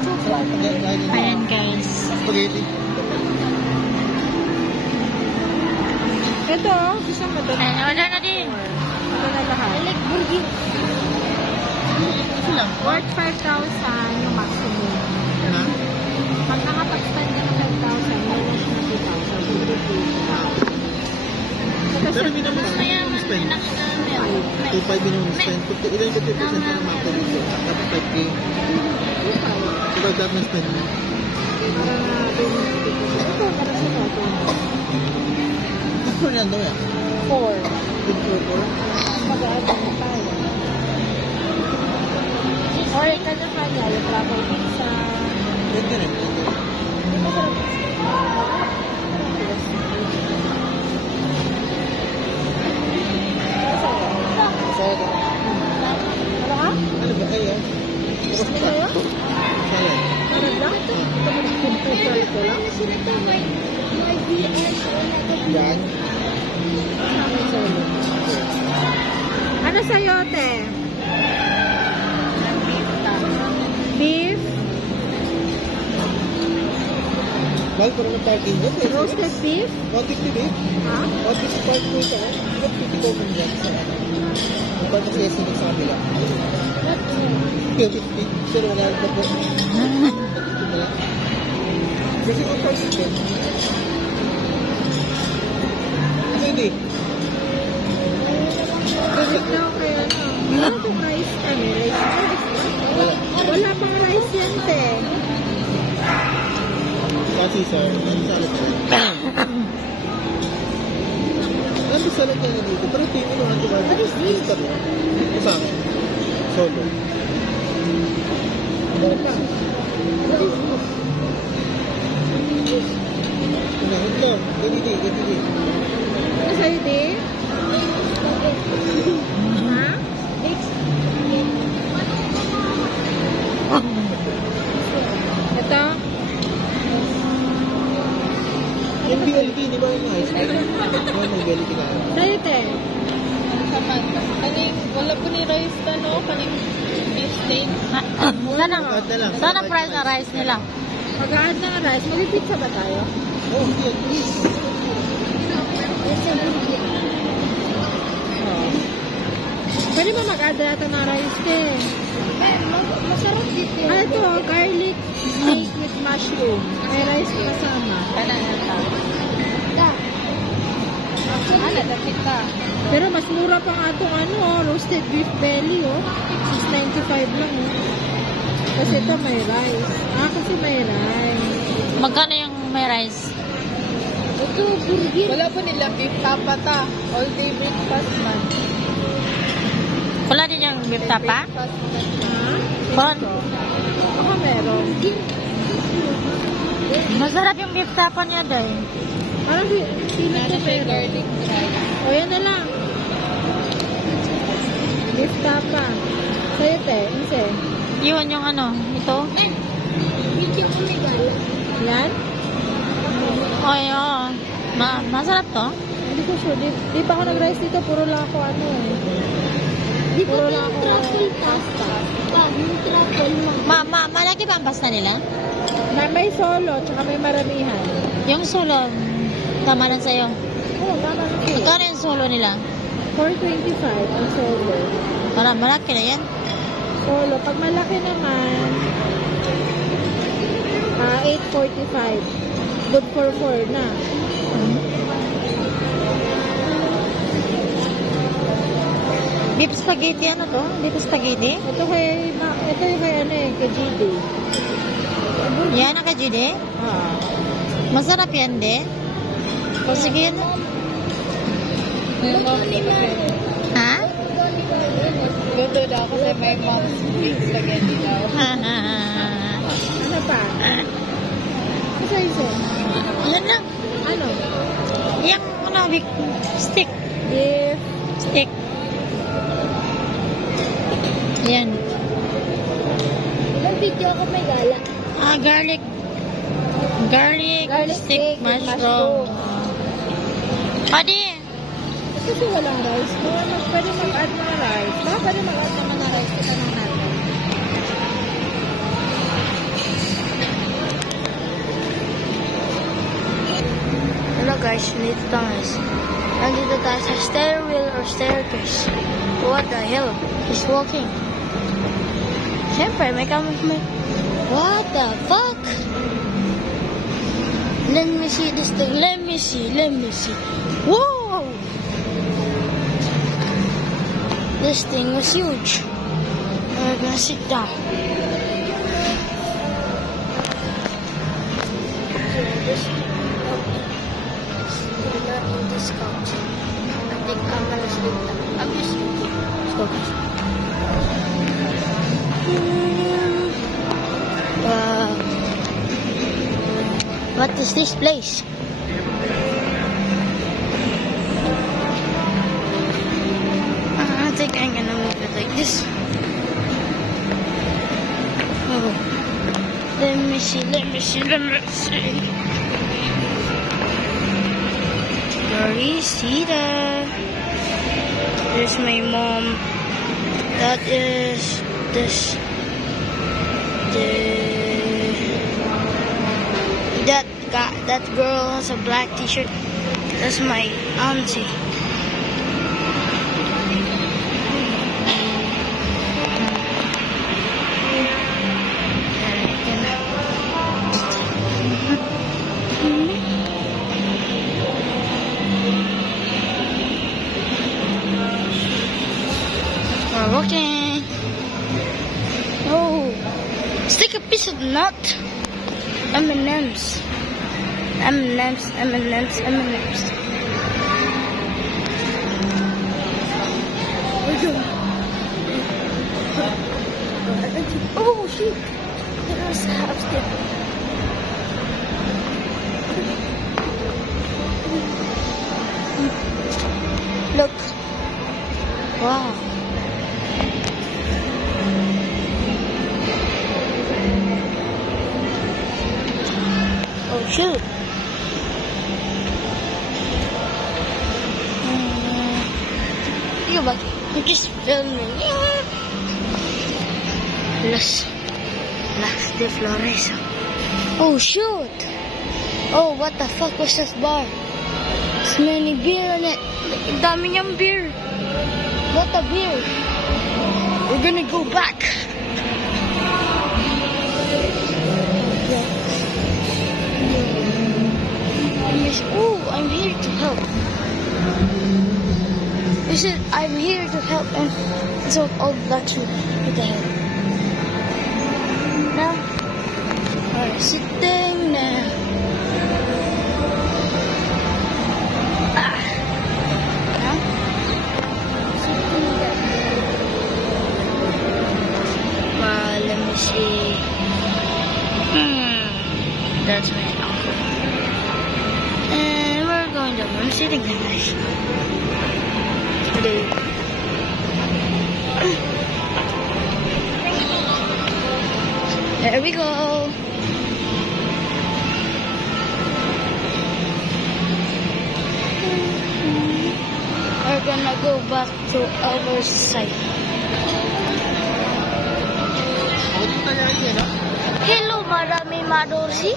Ayan guys. Spaghetti. Ito, gusto mo ito. Ayan, order na din. Ito na lahat. Silang. Worth 5,000 yung maximum. Ha? Pag nakapag-spend ka ng 5,000, may lunch na 2,000. Pero minimum spend. 2.5 minimum spend. Ilan yung 50% na ng mako dito? Dapat 5K. Diba dapat na spend mo? Ito, para sa ito. Ako yan daw yan. 4. Good for 4. Mag-aabang na tayo. Or ika na kanya, yung travel pizza. Pwede rin. Ito ko rin. Soda. Ano ka? Ano ba kayo? Ano kayo? Salad. Ano lang? Ito mo nag-computer ko lang? Yan. Ano sa'yo, te? Beef? Mahal ko naman parking dyan. Roasted beef? 150 beef. Ha? 150 park po ito. 150 common dyan. Ang park kasi sinig sa kabila. 50. Pero wala ito po. Kasi ang parking dyan. Ano hindi? Balik na ako kayo, no? Ano itong rice kami? Rice? Wala. Wala pang rice yan, te. Kasi sir, ang salad na lang. Ano salad na lang dito? Pero tingin mo ang diba? What is this? Ito sa akin. Solo. What is this? Ito. Ganiti. Ano sa'yo, te? Ha? Ito? Yung BLT, di ba yung ice cream? Ano yung BLT ka? Sa'yo, te? Wala po ni rice na, no? Kaning beef steak. Sana price na rice nila. Mag-add na ng rice. Mag-pizza ba tayo? Oh, yeah, please. Pwede ba mag-add natin ng rice, te? Masarap dito. Ah, ito, garlic steak with mushroom. May rice na kasama. Ano, dapit ka. Pero mas mura pa nga itong roasted beef belly, oh. 695 lang, oh. Kasi ito may rice. Kasi may rice. Magkano yung may rice? Ito, burger. Wala po nila beef tapata. All day breakfast man. Wala din yung beef tapa? Breakfast man. Ha? Bon. Baka meron. Masarap yung beef tapa niya dahil. Parang sino Ano ito siya meron? garlic rice. O, yan na lang. Beef tapa. Sa'yo, te. Inse. Yun yung ito. Video ko may gala. Yan? Ay, oo. Masarap to. Hindi ko sure. Di pa ako nag-rice dito. Puro lang ako Di ba Puro yung lang ako truffle pasta? Yung truffle Malaki ba ang pasta nila? May solo, tsaka may maramihan. Yung solo, tama lang sa'yo. Oo, tama na kayo. Magkano yung solo nila? 425 ang solo. Para malaki na yan. Solo. Pag malaki naman, 845. Good for 4 na. Beef spaghetti, ano to? Beef spaghetti? Ito yung kay kay GD. Yan ang kajide. Ah. Masarap yan, de. O sige yan. Yung mom's spaghetti. Ha? Luto daw ako sa may mom's beef spaghetti daw. Ano pa? Isa. Yan lang. Ano? Yung stick. Beef. Stick. Yan. Ilang video ako may gala. Garlic stick, mushroom. Pwede. Kasi walang rice. Pwede mag-add ng rice. Baka pwede mag-add naman ng rice. Ito na natin. guys, nandito tayo guys. Nandito tayo sa stairwell or staircase. What the hell? He's walking. Siyempre, may camera. What the fuck? Let me see this thing. Let me see. Whoa! This thing was huge. We're gonna sit down. We're not in this couch. I think I'm gonna sleep now. I'm just sleeping. Let's go, guys. What is this place? I think I'm gonna move it like this. Oh. Let me see. Dorisita. There's my mom. That is this. That girl has a black t-shirt. That's my auntie. We're walking. Oh, let's take a piece of nut. M&M's. Oh shit! There's a house there. Look. Wow. Oh shoot. I'm just filming. Las de Flores. Oh shoot! Oh, what the fuck was this bar? There's many beer in it. Dami niyang beer. What a beer. We're gonna go back. Oh, I'm here to help. He said, I'm here to help, and it's all black shoe. What the hell? Now, we're sitting there. Now, sitting there. Well, let me see. That's my uncle. And we're going down. I'm sitting there, guys. There we go. We're gonna go back to our site. Hello, Madame Madorsi.